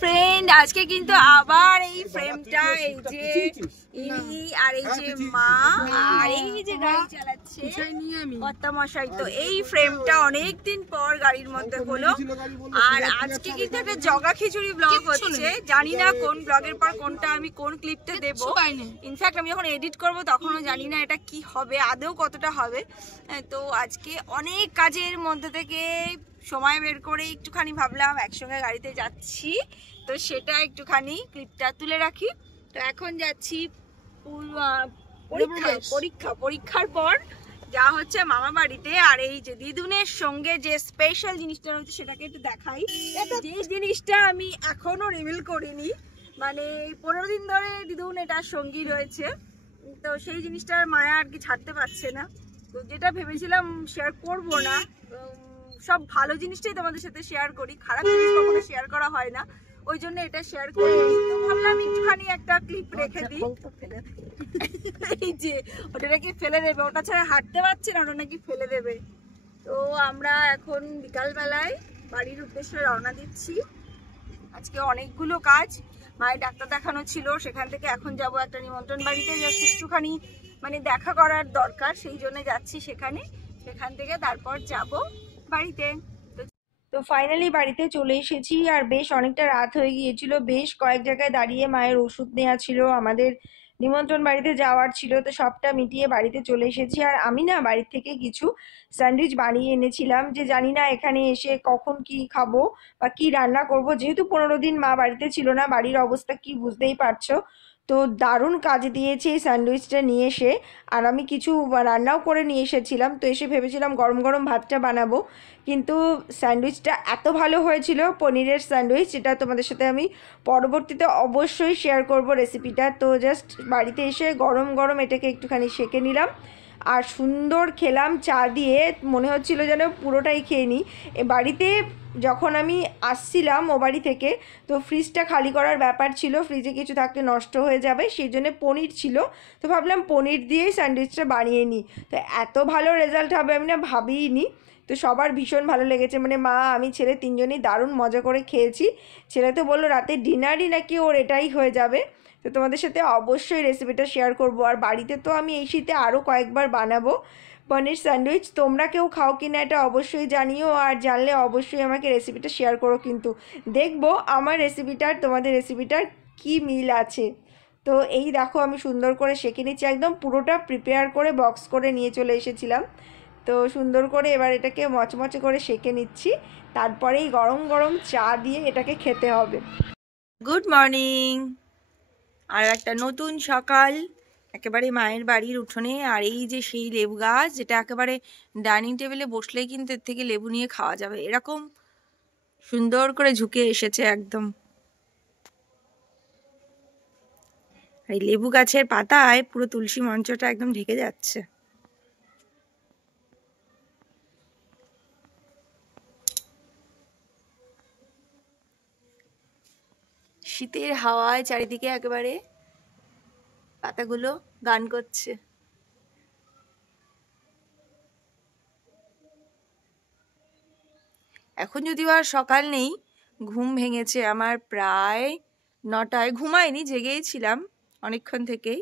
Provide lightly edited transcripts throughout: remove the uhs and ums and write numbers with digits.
Friend, আজকে কিন্তু আবার এই ফ্রেমটা, এই যে ইনি আর এই যে মা আর এই যে গাড়ি চালাচ্ছে কর্তামশাই, তো এই ফ্রেমটা অনেকদিন পর গাড়ির মধ্যে হলো। আর আজকে কিন্তু একটা জগা খিচুড়ি ব্লগ হচ্ছে, জানি না কোন ব্লগের পর কোনটা আমি কোন ক্লিপটা দেবো। ইনফ্যাক্ট আমি যখন এডিট করব তখনও জানি না এটা কি হবে, আদৌ কতটা হবে। তো আজকে অনেক কাজের মধ্যে থেকে সময় বের করে একটুখানি ভাবলাম একসঙ্গে গাড়িতে যাচ্ছি, তো সেটা একটুখানি ক্লিপটা তুলে রাখি। তো এখন যাচ্ছি পরীক্ষার পর যা হচ্ছে মামা বাড়িতে। আর এই যে দিদুনের সঙ্গে যে স্পেশাল জিনিসটা রয়েছে সেটাকে একটু দেখাই। যে জিনিসটা আমি এখনো রিভিল করিনি, মানে 15 দিন ধরে দিদুন এটার সঙ্গী রয়েছে, তো সেই জিনিসটার মায়া আর কি ছাড়তে পারছে না। তো যেটা ভেবেছিলাম শেয়ার করব না, সব ভালো জিনিসটাই তোমাদের সাথে শেয়ার করি, খারাপ জিনিস কখনো শেয়ার করা হয় না, ওই জন্য এটা শেয়ার করি। তো ভাবলাম একটুখানি একটা ক্লিপ রেখে দিই। এই যে ওটা নাকি ফেলে দেবে, ওটা ছাড়া হাঁটতে পারছে না, ওটা নাকি ফেলে দেবে। তো আমরা এখন বিকালবেলায় বাড়ির উদ্দেশ্যে রওনা দিচ্ছি। আজকে অনেকগুলো কাজ, মায়ের ডাক্তার দেখানো ছিল, সেখান থেকে এখন যাব একটা নিমন্ত্রণ বাড়িতে, জাস্ট একটুখানি মানে দেখা করার দরকার, সেই জন্য যাচ্ছি সেখানে। সেখান থেকে তারপর যাব বাড়িতে। তো ফাইনালি বাড়িতে চলে এসেছি, আর বেশ অনেকটা রাত হয়ে গিয়েছিল। বেশ কয়েক জায়গায় দাঁড়িয়ে মায়ের ওষুধ নেওয়া ছিল, আমাদের নিমন্ত্রণ বাড়িতে যাওয়ার ছিল, তো সবটা মিটিয়ে বাড়িতে চলে এসেছি। আর আমি না বাড়ির থেকে কিছু স্যান্ডউইচ বানিয়ে এনেছিলাম, যে জানি না এখানে এসে কখন কি খাবো বা কি রান্না করব, যেহেতু 15 দিন মা বাড়িতে ছিল না, বাড়ির অবস্থা কি বুঝতেই পারছো। তো দারুণ কাজ দিয়েছে এই স্যান্ডউইচটা নিয়ে এসে। আর আমি কিছু রান্নাও করে নিয়ে এসেছিলাম, তো এসে ভেবেছিলাম গরম গরম ভাতটা বানাবো, কিন্তু স্যান্ডউইচটা এত ভালো হয়েছিল, পনিরের স্যান্ডউইচ, যেটা তোমাদের সাথে আমি পরবর্তীতে অবশ্যই শেয়ার করব রেসিপিটা। তো জাস্ট বাড়িতে এসে গরম গরম এটাকে একটুখানি সেঁকে নিলাম, আর সুন্দর খেলাম চা দিয়ে, মনে হচ্ছিল যেন পুরোটাই খেয়ে নিই। বাড়িতে যখন আমি আসছিলাম ও বাড়ি থেকে, তো ফ্রিজটা খালি করার ব্যাপার ছিল, ফ্রিজে কিছু থাকলে নষ্ট হয়ে যাবে, সেই জন্য পনির ছিল, তো ভাবলাম পনির দিয়েই স্যান্ডউইচটা বানিয়ে নিই। তো এত ভালো রেজাল্ট হবে আমি না ভাবিইনি। তো সবার ভীষণ ভালো লেগেছে, মানে মা আমি ছেলে তিনজনই দারুণ মজা করে খেয়েছি। ছেলে তো বললো রাতে ডিনারই নাকি ওর এটাই হয়ে যাবে। তো তোমাদের সাথে অবশ্যই রেসিপিটা শেয়ার করব। আর বাড়িতে তো আমি এই শীতে আরও কয়েকবার বানাবো পনির স্যান্ডউইচ, তোমরা কেউ খাও কি না এটা অবশ্যই জানিও, আর জানলে অবশ্যই আমাকে রেসিপিটা শেয়ার করো, কিন্তু দেখবো আমার রেসিপিটার তোমাদের রেসিপিটার কি মিল আছে। তো এই দেখো আমি সুন্দর করে সেঁকে নিচ্ছি, একদম পুরোটা প্রিপেয়ার করে বক্স করে নিয়ে চলে এসেছিলাম। তো সুন্দর করে এবার এটাকে মচমচে করে সেঁকে নিচ্ছি, তারপরেই গরম গরম চা দিয়ে এটাকে খেতে হবে। গুড মর্নিং, আর একটা নতুন সকাল একেবারে মায়ের বাড়ির উঠোনে। আর এই যে সেই লেবু গাছ, যেটা একেবারে ডাইনিং টেবিলে বসলেই কিন্তু এর থেকে লেবু নিয়ে খাওয়া যাবে, এরকম সুন্দর করে ঝুঁকে এসেছে একদম। এই লেবু গাছের পাতায় পুরো তুলসী মঞ্চটা একদম ঢেকে যাচ্ছে। শীতের হাওয়ায় চারিদিকে একেবারে পাতাগুলো গান করছে। এখন যদিও আর সকাল নেই, ঘুম ভেঙেছে আমার প্রায় 9টায়, ঘুমাইনি, জেগেই ছিলাম অনেকক্ষণ থেকেই।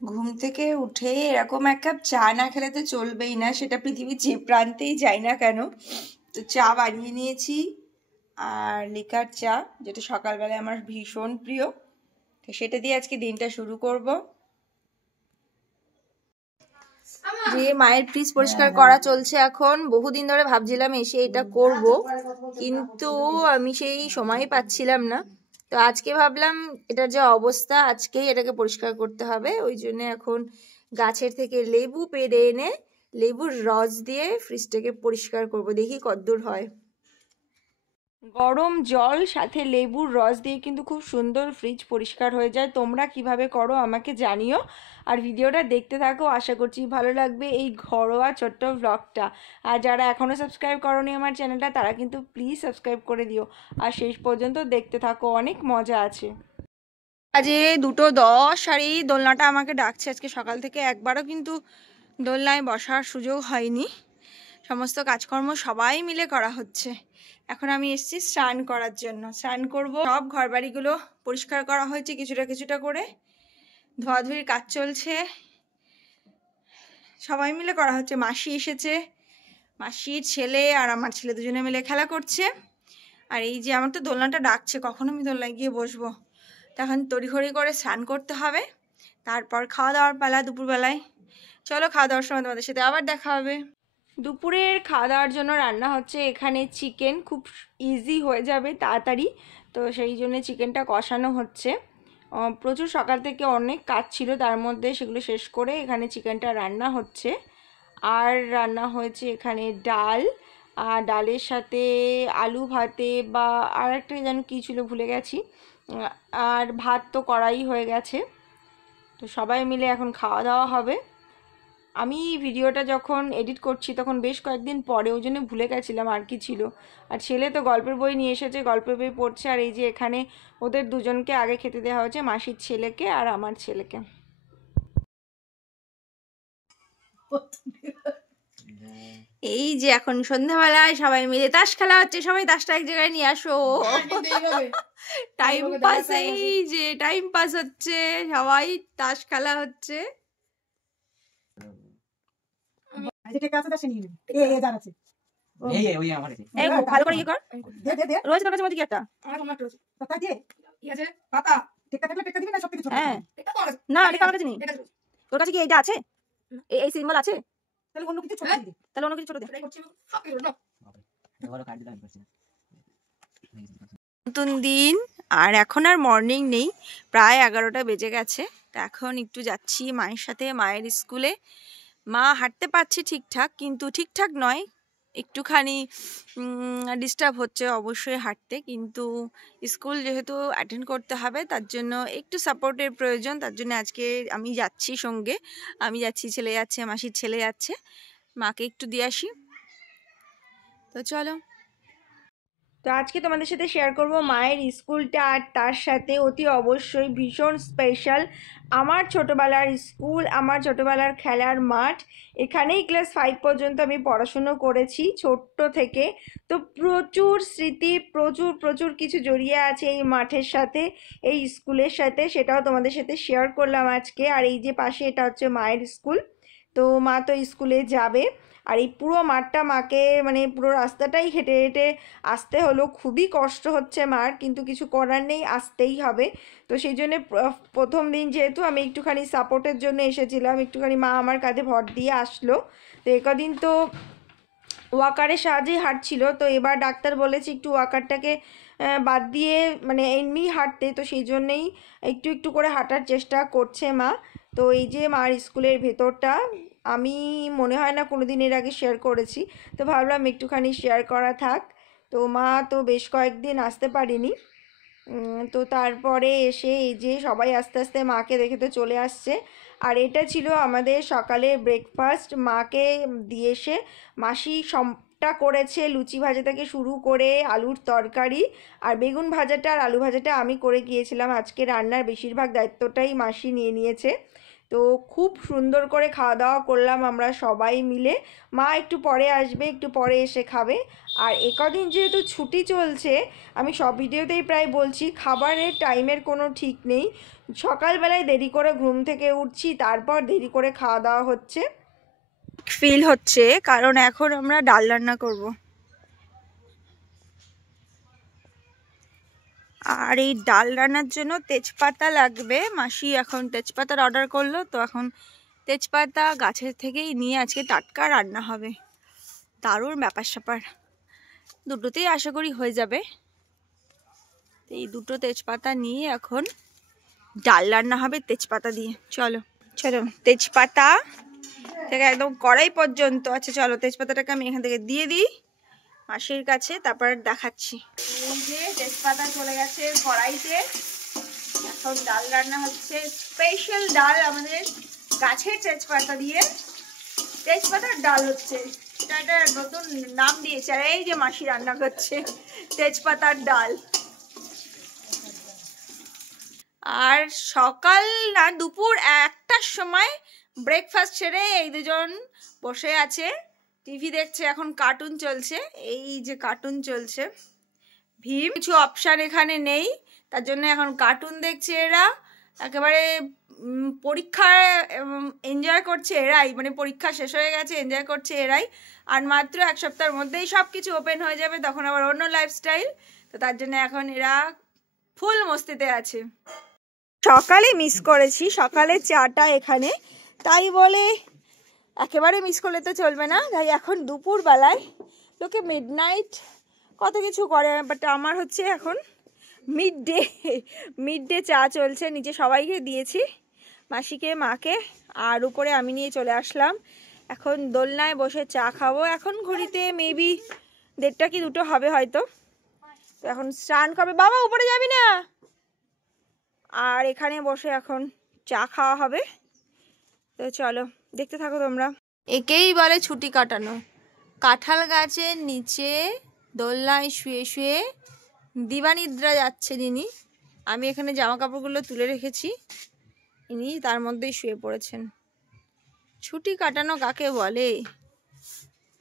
ঘুম থেকে উঠে এরকম এক কাপ চা না খেলে তো চলবেই না, সেটা পৃথিবীর যে প্রান্তেই যাই না কেন। তো চা বানিয়ে নিয়েছি, আর লিকার চা, যেটা সকালবেলায় আমার ভীষণ প্রিয়, তো সেটা দিয়ে আজকে দিনটা শুরু করব। যে মায়ের ফ্রিজ পরিষ্কার করা চলছে এখন, বহুদিন ধরে ভাবছিলাম এসে এটা করব, কিন্তু আমি সেই সময় পাচ্ছিলাম না। তো আজকে ভাবলাম এটার যে অবস্থা, আজকেই এটাকে পরিষ্কার করতে হবে, ওই জন্য এখন গাছের থেকে লেবু পেড়ে এনে লেবুর রস দিয়ে ফ্রিজটাকে পরিষ্কার করব, দেখি কতদূর হয়। গরম জল সাথে লেবুর রস দিয়ে কিন্তু খুব সুন্দর ফ্রিজ পরিষ্কার হয়ে যায়। তোমরা কিভাবে করো আমাকে জানিও, আর ভিডিওটা দেখতে থাকো, আশা করছি ভালো লাগবে এই ঘরোয়া ছোট্ট ব্লগটা। আর যারা এখনও সাবস্ক্রাইব করোনি আমার চ্যানেলটা, তারা কিন্তু প্লিজ সাবস্ক্রাইব করে দিও, আর শেষ পর্যন্ত দেখতে থাকো, অনেক মজা আছে। আজে 2:10, আর এই দোলনাটা আমাকে ডাকছে। আজকে সকাল থেকে একবারও কিন্তু দোলনায় বসার সুযোগ হয়নি, সমস্ত কাজকর্ম সবাই মিলে করা হচ্ছে। এখন আমি এসেছি স্নান করার জন্য, স্নান করব। সব ঘর বাড়িগুলো পরিষ্কার করা হয়েছে কিছুটা কিছুটা করে, ধোয়াধুয়ির কাজ চলছে, সবাই মিলে করা হচ্ছে। মাসি এসেছে, মাসির ছেলে আর আমার ছেলে দুজনে মিলে খেলা করছে। আর এই যে আমার তো দোলনাটা ডাকছে, কখন আমি দোলনায় গিয়ে বসবো। তখন তড়িঘড়ি করে স্নান করতে হবে, তারপর খাওয়া দাওয়ার পালা দুপুরবেলায়। চলো খাওয়া দাওয়ার সময় তোমাদের সাথে আবার দেখা হবে। দুপুরের খাওয়া দাওয়ার জন্য রান্না হচ্ছে এখানে চিকেন, খুব ইজি হয়ে যাবে তাড়াতাড়ি, তো সেই জন্য চিকেনটা কষানো হচ্ছে। প্রচুর সকাল থেকে অনেক কাজ ছিল, তার মধ্যে সেগুলো শেষ করে এখানে চিকেনটা রান্না হচ্ছে। আর রান্না হয়েছে এখানে ডাল, আর ডালের সাথে আলু ভাতে বা আর একটা যেন কী ছিল ভুলে গেছি, আর ভাত তো করাই হয়ে গেছে। তো সবাই মিলে এখন খাওয়া দাওয়া হবে। আমি ভিডিওটা যখন এডিট করছি তখন বেশ কয়েকদিন পরে, ওই জন্য ভুলে গেছিলাম আর কি ছিল। আর ছেলে তো গল্পের বই নিয়ে এসেছে, গল্পের বই পড়ছে। আর এই যে এখানে ওদের দুজনকে আগে খেতে দেওয়া হয়েছে, মাসির ছেলেকে আর আমার ছেলেকে। এই যে এখন সন্ধ্যাবেলায় সবাই মিলে তাস খেলা হচ্ছে, সবাই তাসটা এক জায়গায় নিয়ে আসো, টাইম পাস। এই যে টাইম পাস হচ্ছে, সবাই তাস খেলা হচ্ছে। ভালো করে ইয়ে কর, রয়েছে তোর কাছে মধ্যে কি একটা না, এটা আমার কাছে নেই। তোর কাছে কি এইটা আছে, এই সিম্বল আছে? তাহলে অন্য কিছু ছোট দে, তাহলে অন্য কিছু ছোট দে। নতুন দিন, আর এখন আর মর্নিং নেই, প্রায় 11টা বেজে গেছে। তো এখন একটু যাচ্ছি মায়ের সাথে মায়ের স্কুলে। মা হাঁটতে পারছে ঠিকঠাক, কিন্তু ঠিকঠাক নয়, একটুখানি ডিস্টার্ব হচ্ছে অবশ্যই হাঁটতে, কিন্তু স্কুল যেহেতু অ্যাটেন্ড করতে হবে তার জন্য একটু সাপোর্টের প্রয়োজন। তার জন্য আজকে আমি যাচ্ছি সঙ্গে, আমি যাচ্ছি, ছেলে যাচ্ছে, মাসির ছেলে যাচ্ছে, মাকে একটু দিয়ে আসি। তো চলো। তো আজকে তোমাদের সাথে শেয়ার করব মায়ের স্কুলটা, আর তার সাথে অতি অবশ্যই ভীষণ স্পেশাল আমার ছোটোবেলার স্কুল, আমার ছোটোবেলার খেলার মাঠ। এখানেই ক্লাস 5 পর্যন্ত আমি পড়াশুনো করেছি ছোট্ট থেকে। তো প্রচুর স্মৃতি, প্রচুর প্রচুর কিছু জড়িয়ে আছে এই মাঠের সাথে, এই স্কুলের সাথে, সেটাও তোমাদের সাথে শেয়ার করলাম আজকে। আর এই যে পাশে এটা হচ্ছে মায়ের স্কুল, তো মা তো স্কুলে যাবে। আর এই পুরো মাঠটা মাকে মানে পুরো রাস্তাটাই হেঁটে হেঁটে আসতে হলো, খুবই কষ্ট হচ্ছে মার, কিন্তু কিছু করার নেই, আসতেই হবে। তো সেই জন্যে প্রথম দিন যেহেতু আমি একটুখানি সাপোর্টের জন্য এসেছিলাম, একটুখানি মা আমার কাঁধে ভর দিয়ে আসলো। তো একদিন তো ওয়াকারের সাহায্যেই হাঁটছিল, তো এবার ডাক্তার বলেছে একটু ওয়াকারটাকে বাদ দিয়ে মানে এমনি হাঁটতে, তো সেই জন্যেই একটু একটু করে হাঁটার চেষ্টা করছে মা। তো এই যে মার স্কুলের ভেতরটা আমি মনে হয় না কোনো দিন এর আগে শেয়ার করেছি, তো ভাবলাম একটুখানি শেয়ার করা থাক। তো মা তো বেশ কয়েকদিন আসতে পারিনি, তো তারপরে এসে এই যে সবাই আস্তে আস্তে মাকে দেখে তো চলে আসছে। আর এটা ছিল আমাদের সকালে ব্রেকফাস্ট, মাকে দিয়ে এসে মাসি সবটা করেছে, লুচি ভাজা থেকে শুরু করে আলুর তরকারি আর বেগুন ভাজাটা আর আলু ভাজাটা আমি করে গিয়েছিলাম, আজকে রান্নার বেশিরভাগ দায়িত্বটাই মাসি নিয়ে নিয়েছে। তো খুব সুন্দর করে খাওয়া দাওয়া করলাম আমরা সবাই মিলে। মা একটু পরে আসবে, একটু পরে এসে খাবে। আর একদিন যেহেতু ছুটি চলছে, আমি সব ভিডিওতেই প্রায় বলছি খাবারের টাইমের কোনো ঠিক নেই, সকালবেলায় দেরি করে ঘুম থেকে উঠছি, তারপর দেরি করে খাওয়া দাওয়া হচ্ছে, ফিল হচ্ছে, কারণ এখন আমরা ডাল রান্না করব। আর এই ডাল রান্নার জন্য তেজপাতা লাগবে, মাসি এখন তেজপাতার অর্ডার করলো, তো এখন তেজপাতা গাছের থেকেই নিয়ে আজকে টাটকা রান্না হবে। দারুণ ব্যাপার স্যাপার, দুটোতেই আশা করি হয়ে যাবে। এই দুটো তেজপাতা নিয়ে এখন ডাল রান্না হবে তেজপাতা দিয়ে। চলো চলো, তেজপাতা থেকে একদম কড়াই পর্যন্ত, আচ্ছা চলো তেজপাতাটাকে আমি এখান থেকে দিয়ে দিই মাসির কাছে, তারপর দেখাচ্ছি। এই যে তেজপাতা চলে গেছে কড়াইতে, এখন ডাল রান্না হচ্ছে, স্পেশাল ডাল আমাদের গাছের তেজপাতা দিয়ে তেজপাতার ডাল হচ্ছে, এটা একটা নতুন নাম দিয়েছে। আর এই যে মাসি রান্না করছে তেজপাতার ডাল। আর সকাল না দুপুর 1টার সময় ব্রেকফাস্ট সেরে এই দুজন বসে আছে, টিভি দেখছে, এখন কার্টুন চলছে, এই যে কার্টুন চলছে ভীম। কিছু অপশান এখানে নেই, তার জন্য এখন কার্টুন দেখছে এরা। একেবারে পরীক্ষায় এনজয় করছে এরাই, মানে পরীক্ষা শেষ হয়ে গেছে, এনজয় করছে এরাই। আর মাত্র 1 সপ্তাহের মধ্যেই সব কিছু ওপেন হয়ে যাবে, তখন আবার অন্য লাইফস্টাইল। তো তার জন্য এখন এরা ফুল মস্তিতে আছে। সকালে মিস করেছি, সকালে চাটা এখানে, তাই বলে একেবারে মিস করলে তো চলবে না। তাই এখন দুপুরবেলায় লোকে মিডনাইট কত কিছু করে, বাট আমার হচ্ছে এখন মিড ডে চা চলছে। নিচে সবাইকে দিয়েছি, মাসিকে, মাকে, আর উপরে আমি নিয়ে চলে আসলাম। এখন দোলনায় বসে চা খাবো। এখন ঘড়িতে মেবি 1:30 কি 2 হবে হয়তো। তো এখন স্নান করবে। বাবা উপরে যাবি না? আর এখানে বসে এখন চা খাওয়া হবে। তো চলো দেখতে থাকো তোমরা। একেই বলে ছুটি কাটানো। কাঁঠাল গাছের নিচে দোলনায় শুয়ে শুয়ে দিবানিদ্রা যাচ্ছে দিনি। আমি এখানে জামা কাপড়গুলো তুলে রেখেছি, ইনি তার মধ্যেই শুয়ে পড়েছেন। ছুটি কাটানো কাকে বলে?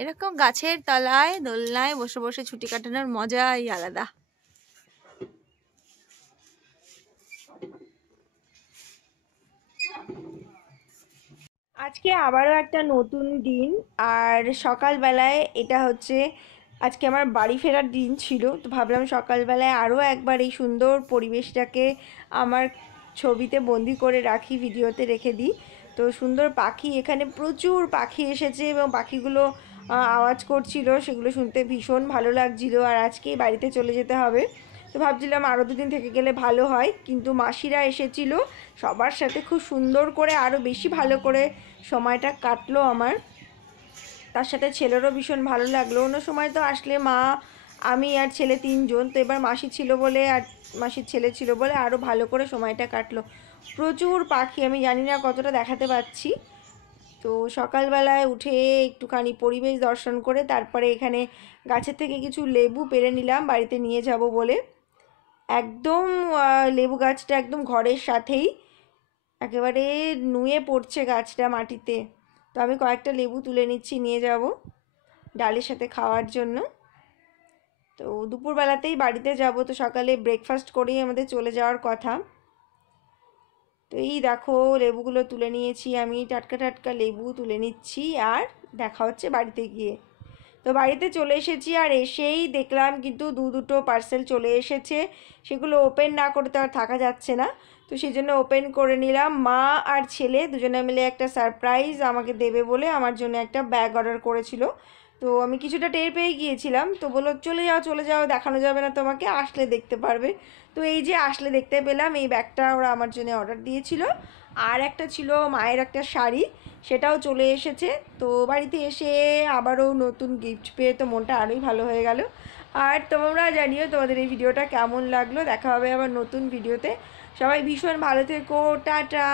এরকম গাছের তলায় দোলনায় বসে বসে ছুটি কাটানোর মজাই আলাদা। আজকে আবারও একটা নতুন দিন, আর সকালবেলায় এটা হচ্ছে আজকে আমার বাড়ি ফেরার দিন ছিল। তো ভাবলাম সকালবেলায় আরও একবার এই সুন্দর পরিবেশটাকে আমার ছবিতে বন্দি করে রাখি, ভিডিওতে রেখে দিই। তো সুন্দর পাখি, এখানে প্রচুর পাখি এসেছে এবং পাখিগুলো আওয়াজ করছিল, সেগুলো শুনতে ভীষণ ভালো লাগছিল। আর আজকেই বাড়িতে চলে যেতে হবে, তো ভাবছিলাম আরও 2 দিন থেকে গেলে ভালো হয়, কিন্তু মাসিরা এসেছিল, সবার সাথে খুব সুন্দর করে আরও বেশি ভালো করে সময়টা কাটলো আমার। তার সাথে ছেলেরও ভীষণ ভালো লাগলো। অন্য সময় তো আসলে মা, আমি আর ছেলে 3 জন, তো এবার মাসি ছিল বলে আর মাসির ছেলে ছিল বলে আরও ভালো করে সময়টা কাটলো। প্রচুর পাখি, আমি জানি না কতটা দেখাতে পাচ্ছি। তো সকালবেলায় উঠে একটুখানি পরিবেশ দর্শন করে তারপরে এখানে গাছের থেকে কিছু লেবু পেড়ে নিলাম বাড়িতে নিয়ে যাব বলে। একদম লেবু গাছটা একদম ঘরের সাথেই, একেবারে নুয়ে পড়ছে গাছটা মাটিতে। তো আমি কয়েকটা লেবু তুলে নিচ্ছি, নিয়ে যাব ডালের সাথে খাওয়ার জন্য। তো দুপুরবেলাতেই বাড়িতে যাব, তো সকালে ব্রেকফাস্ট করেই আমাদের চলে যাওয়ার কথা। তো এই দেখো লেবুগুলো তুলে নিয়েছি আমি, টাটকা টাটকা লেবু তুলে নিচ্ছি, আর দেখা হচ্ছে বাড়িতে গিয়ে। তো বাড়িতে চলে এসেছি, আর এসেই দেখলাম কিন্তু 2 পার্সেল চলে এসেছে। সেগুলো ওপেন না করে তো আর থাকা যাচ্ছে না, তো সেই জন্য ওপেন করে নিলাম। মা আর ছেলে দুজনে মিলে একটা সারপ্রাইজ আমাকে দেবে বলে আমার জন্য একটা ব্যাগ অর্ডার করেছিল। তো আমি কিছুটা টের পেয়ে গিয়েছিলাম, তো বললো চলে যাও, দেখানো যাবে না তোমাকে, আসলে দেখতে পারবে। তো এই যে আসলে দেখতে পেলাম, এই ব্যাগটা ওরা আমার জন্য অর্ডার দিয়েছিল। আর একটা ছিল মায়ের একটা শাড়ি, সেটাও চলে এসেছে। তো বাড়িতে এসে আবারও নতুন গিফট পেয়ে তো মনটা আরোই ভালো হয়ে গেল। আর তোমরা জানিও তোমাদের এই ভিডিওটা কেমন লাগলো। দেখা হবে আবার নতুন ভিডিওতে। সবাই ভীষণ ভালো থেকো, টাটা।